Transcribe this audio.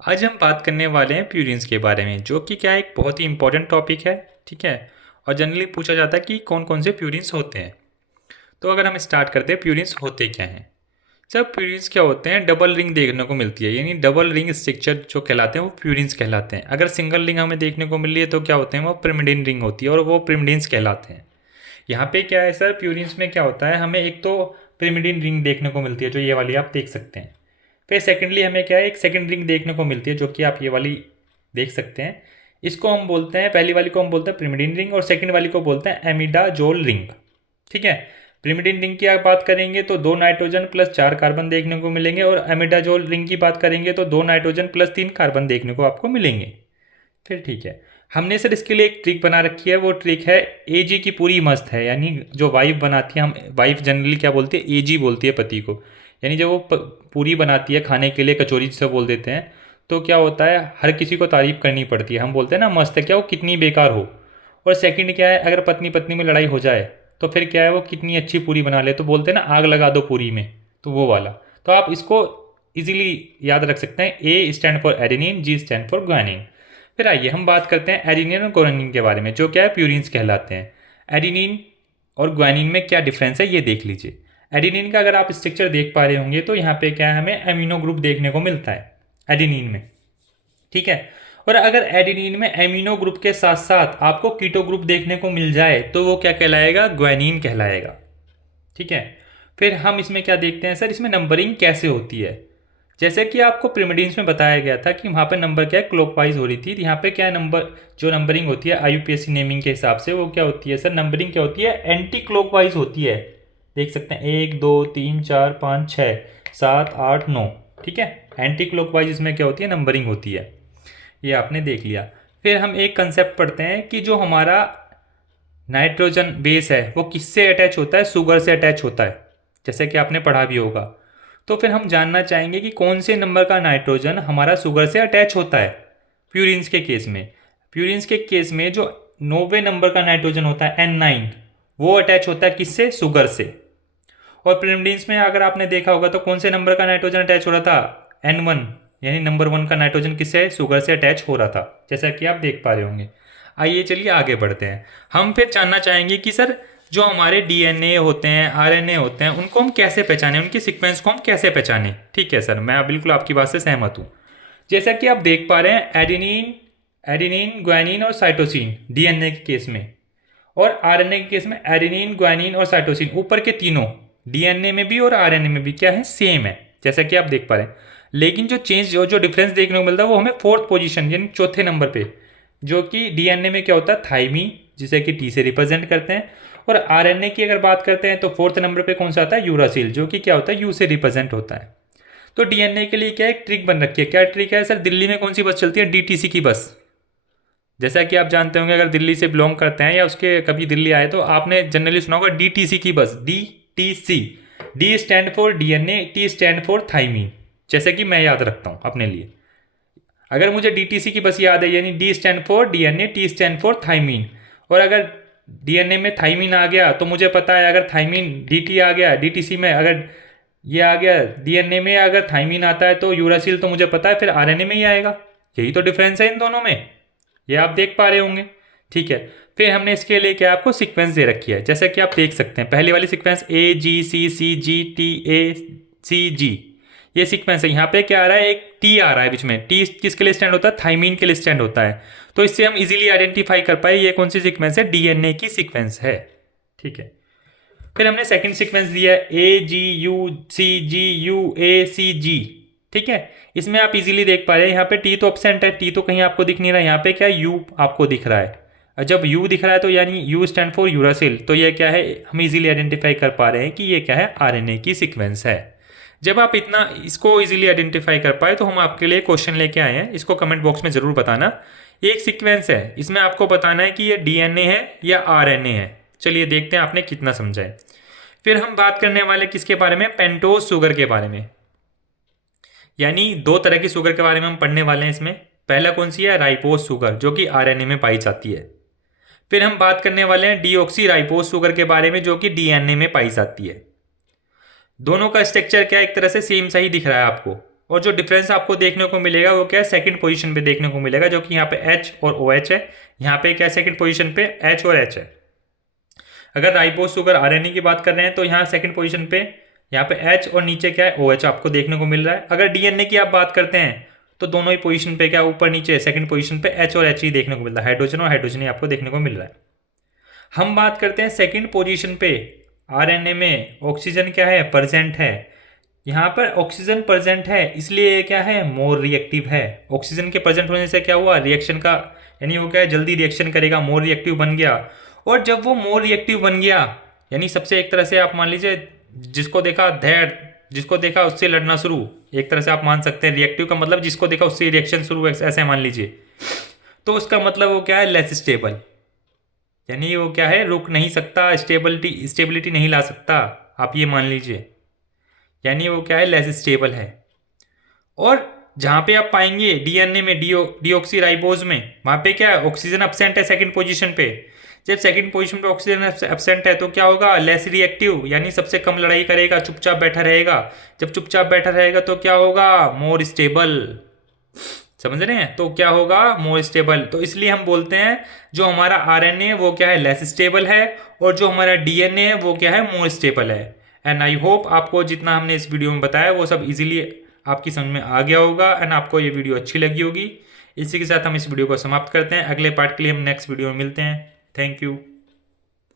आज हम बात करने वाले हैं प्यूरिन्स के बारे में, जो कि क्या है, एक बहुत ही इंपॉर्टेंट टॉपिक है। ठीक है। और जनरली पूछा जाता है कि कौन कौन से प्यूरिन्स होते हैं। तो अगर हम स्टार्ट करते हैं, प्यूरिन्स होते क्या हैं। सब प्यूरिन्स क्या होते हैं, डबल रिंग देखने को मिलती है, यानी डबल रिंग स्ट्रक्चर जो कहलाते हैं वो प्यूरिन्स कहलाते हैं। अगर सिंगल रिंग हमें देखने को मिल रही है तो क्या होते हैं, वो पिरिमिडिन रिंग होती है और वो पिरिमिडिन्स कहलाते हैं। यहाँ पे क्या है सर, प्यूरिन्स में क्या होता है, हमें एक तो पिरिमिडिन रिंग देखने को मिलती है जो ये वाली आप देख सकते हैं। फिर सेकेंडली हमें क्या है, एक सेकेंड रिंग देखने को मिलती है जो कि आप ये वाली देख सकते हैं। इसको हम बोलते हैं, पहली वाली को हम बोलते हैं पिरिमिडिन रिंग और सेकेंड वाली को बोलते हैं एमिडाजोल रिंग। ठीक है। पिरिमिडिन रिंग की आप बात करेंगे तो 2 नाइट्रोजन प्लस 4 कार्बन देखने को मिलेंगे, और एमिडाजोल रिंग की बात करेंगे तो 2 नाइट्रोजन प्लस 3 कार्बन देखने को आपको मिलेंगे। फिर ठीक है, हमने सर इसके लिए एक ट्रिक बना रखी है। वो ट्रिक है एजी की पूरी मस्त है, यानी जो वाइफ बनाती है, हम वाइफ जनरली क्या बोलती है, एजी बोलती है पति को। यानी जब वो पूरी बनाती है खाने के लिए, कचौरी जिसे बोल देते हैं, तो क्या होता है, हर किसी को तारीफ करनी पड़ती है। हम बोलते हैं ना मस्त है, क्या वो कितनी बेकार हो। और सेकंड क्या है, अगर पत्नी पत्नी में लड़ाई हो जाए तो फिर क्या है, वो कितनी अच्छी पूरी बना ले, तो बोलते हैं ना आग लगा दो पूरी में, तो वो वाला। तो आप इसको इजीली याद रख सकते हैं, A stand for adenine, G stand for guanine. फिर आइए हम बात करते हैं एडिनिन और ग्वानिन के बारे में, जो क्या है प्यूरिन्स कहलाते हैं। एडिनिन और ग्वानिन में क्या डिफरेंस है ये देख लीजिए। एडिनिन का अगर आप स्ट्रक्चर देख पा रहे होंगे तो यहाँ पे क्या है, हमें एमिनो ग्रुप देखने को मिलता है एडिनिन में। ठीक है। और अगर एडिनिन में एमिनो ग्रुप के साथ साथ आपको कीटो ग्रुप देखने को मिल जाए तो वो क्या कहलाएगा, ग्वानिन कहलाएगा। ठीक है। फिर हम इसमें क्या देखते हैं सर, इसमें नंबरिंग कैसे होती है। जैसे कि आपको प्रिमिडिन्स में बताया गया था कि वहाँ पे नंबर क्या है, क्लॉकवाइज हो रही थी। यहाँ पे क्या है, नंबर जो नंबरिंग होती है आईयूपीएसी नेमिंग के हिसाब से, वो क्या होती है सर, नंबरिंग क्या होती है, एंटी क्लॉकवाइज होती है। देख सकते हैं 1 2 3 4 5 6 7 8 9। ठीक है। एंटी क्लॉकवाइज इसमें क्या होती है, नंबरिंग होती है। ये आपने देख लिया। फिर हम एक कंसेप्ट पढ़ते हैं कि जो हमारा नाइट्रोजन बेस है वो किससे अटैच होता है, शुगर से अटैच होता है, जैसे कि आपने पढ़ा भी होगा। तो फिर हम जानना चाहेंगे कि कौन से नंबर का नाइट्रोजन हमारा शुगर से अटैच होता है। प्यूरिन्स के केस में, प्यूरिन्स के केस में जो 90 नंबर का नाइट्रोजन होता है N9, वो अटैच होता है किससे, शुगर से। और प्रिमिडिन्स में अगर आपने देखा होगा तो कौन से नंबर का नाइट्रोजन अटैच हो रहा था, N1, यानी नंबर 1 का नाइट्रोजन किससे, शुगर से अटैच हो रहा था, जैसा कि आप देख पा रहे होंगे। आइए चलिए आगे बढ़ते हैं। हम फिर जानना चाहेंगे कि सर जो हमारे डीएनए होते हैं, आरएनए होते हैं, उनको हम कैसे पहचानें, उनकी सीक्वेंस को हम कैसे पहचानें। ठीक है सर, मैं बिल्कुल आपकी बात से सहमत हूँ। जैसा कि आप देख पा रहे हैं, एडिनिन एडिनिन ग्वानिन और साइटोसिन डीएनए के केस में, और आरएनए के केस में एडिनिन ग्वानिन और साइटोसिन, ऊपर के तीनों डीएनए में भी और आरएनए में भी क्या है, सेम है, जैसा कि आप देख पा रहे हैं। लेकिन जो चेंज जो डिफरेंस देखने को मिलता है वो हमें फोर्थ पोजीशन यानी चौथे नंबर पे, जो कि डीएनए में क्या होता है, थाइमीन, जिसे कि टी से रिप्रेजेंट करते हैं। और आरएनए की अगर बात करते हैं तो फोर्थ नंबर पे कौन सा आता है, यूरासिल, जो कि क्या होता है, यू से रिप्रेजेंट होता है। तो डीएनए के लिए क्या एक ट्रिक बन रखी है। क्या ट्रिक है सर, दिल्ली में कौन सी बस चलती है, डीटीसी की बस। जैसा कि आप जानते होंगे, अगर दिल्ली से बिलोंग करते हैं या उसके कभी दिल्ली आए तो आपने जनरली सुना होगा डीटीसी की bus, DTC. D stand for DNA, T stand for thymine, जैसे कि मैं याद रखता हूँ अपने लिए। अगर मुझे डीटीसी की बस याद है, यानी D stand for DNA, T stand for thymine. और अगर डीएनए में थाइमीन आ गया तो मुझे पता है, अगर थाइमीन डीटी आ गया डीटीसी में, अगर ये आ गया डीएनए में, अगर थाइमीन आता है तो यूरासिल तो मुझे पता है फिर आरएनए में ही आएगा। यही तो डिफरेंस है इन दोनों में, ये आप देख पा रहे होंगे। ठीक है। फिर हमने इसके लिए क्या आपको सीक्वेंस दे रखी है, जैसे कि आप देख सकते हैं पहली वाली सीक्वेंस AGCCGTACG, ये सीक्वेंस है। यहाँ पे क्या आ रहा है, एक टी आ रहा है बीच में, टी किसके लिए स्टैंड होता है, थाइमीन के लिए स्टैंड होता है। तो इससे हम इजीली आइडेंटिफाई कर पाए ये कौन सी सीक्वेंस है, डीएनए की सीक्वेंस है। ठीक है। फिर हमने सेकंड सीक्वेंस दिया है AGUCGUACG। ठीक है। इसमें आप इजीली देख पा रहे हैं, यहाँ पे टी तो एब्सेंट है, टी तो कहीं आपको दिख नहीं रहा है। यहाँ पे क्या यू आपको दिख रहा है, और जब यू दिख रहा है तो यानी यू स्टैंड फॉर यूरासिल, तो ये क्या है, हम इजीली आइडेंटिफाई कर पा रहे हैं कि ये क्या है, आरएनए की सीक्वेंस है। जब आप इतना इसको इजीली आइडेंटिफाई कर पाए तो हम आपके लिए क्वेश्चन लेके आए हैं, इसको कमेंट बॉक्स में जरूर बताना। एक सीक्वेंस है, इसमें आपको बताना है कि ये डीएनए है या आरएनए है। चलिए देखते हैं आपने कितना समझा है। फिर हम बात करने वाले किसके बारे में, पेंटोज शुगर के बारे में, यानी 2 तरह की शुगर के बारे में हम पढ़ने वाले हैं इसमें। पहला कौन सी है, राइपोज शुगर, जो कि आरएनए में पाई जाती है। फिर हम बात करने वाले हैं डीऑक्सी राइपोज शुगर के बारे में, जो कि डीएनए में पाई जाती है। दोनों का स्ट्रक्चर क्या एक तरह से सेम सा ही दिख रहा है आपको, और जो डिफरेंस आपको देखने को मिलेगा वो क्या है, सेकंड पोजीशन पे देखने को मिलेगा, जो कि यहाँ पे H और OH है। यहाँ पे क्या सेकंड पोजीशन पे H और H है। अगर राइबोस शुगर आरएनए की बात कर रहे हैं तो यहाँ सेकंड पोजीशन पे यहाँ पे H और नीचे क्या है OH आपको देखने को मिल रहा है। अगर डीएनए की आप बात करते हैं तो दोनों ही पोजीशन पे क्या ऊपर नीचे सेकंड पोजीशन पे H और H ही देखने को मिल रहा है, हाइड्रोजन और हाइड्रोजन ही आपको देखने को मिल रहा है। हम बात करते हैं सेकंड पोजीशन पे आरएनए में ऑक्सीजन क्या है, प्रेजेंट है। यहाँ पर ऑक्सीजन प्रेजेंट है इसलिए ये क्या है, मोर रिएक्टिव है। ऑक्सीजन के प्रेजेंट होने से क्या हुआ, रिएक्शन का यानी वो क्या है, जल्दी रिएक्शन करेगा, मोर रिएक्टिव बन गया। और जब वो मोर रिएक्टिव बन गया यानी सबसे एक तरह से आप मान लीजिए जिसको देखा धैर्य, जिसको देखा उससे लड़ना शुरू, एक तरह से आप मान सकते हैं। रिएक्टिव का मतलब जिसको देखा उससे रिएक्शन शुरू, ऐसे मान लीजिए। तो उसका मतलब वो क्या है, लेस स्टेबल, यानी वो क्या है, रुक नहीं सकता, स्टेबिलिटी नहीं ला सकता, आप ये मान लीजिए। यानी वो क्या है, लेस स्टेबल है। और जहाँ पे आप पाएंगे डीएनए में डीऑक्सीराइबोज में, वहाँ पे क्या है, ऑक्सीजन एब्सेंट है सेकंड पोजीशन पे। जब सेकंड पोजीशन पे ऑक्सीजन एब्सेंट है तो क्या होगा, लेस रिएक्टिव, यानी सबसे कम लड़ाई करेगा, चुपचाप बैठा रहेगा। जब चुपचाप बैठा रहेगा तो क्या होगा, मोर स्टेबल। समझ रहे हैं, तो क्या होगा, मोर स्टेबल। तो इसलिए हम बोलते हैं जो हमारा आरएनए वो क्या है, लेस स्टेबल है, और जो हमारा डीएनए है वो क्या है, मोर स्टेबल है। एंड आई होप आपको जितना हमने इस वीडियो में बताया वो सब इजीली आपकी समझ में आ गया होगा एंड आपको ये वीडियो अच्छी लगी होगी। इसी के साथ हम इस वीडियो को समाप्त करते हैं। अगले पार्ट के लिए हम नेक्स्ट वीडियो में मिलते हैं। Thank you.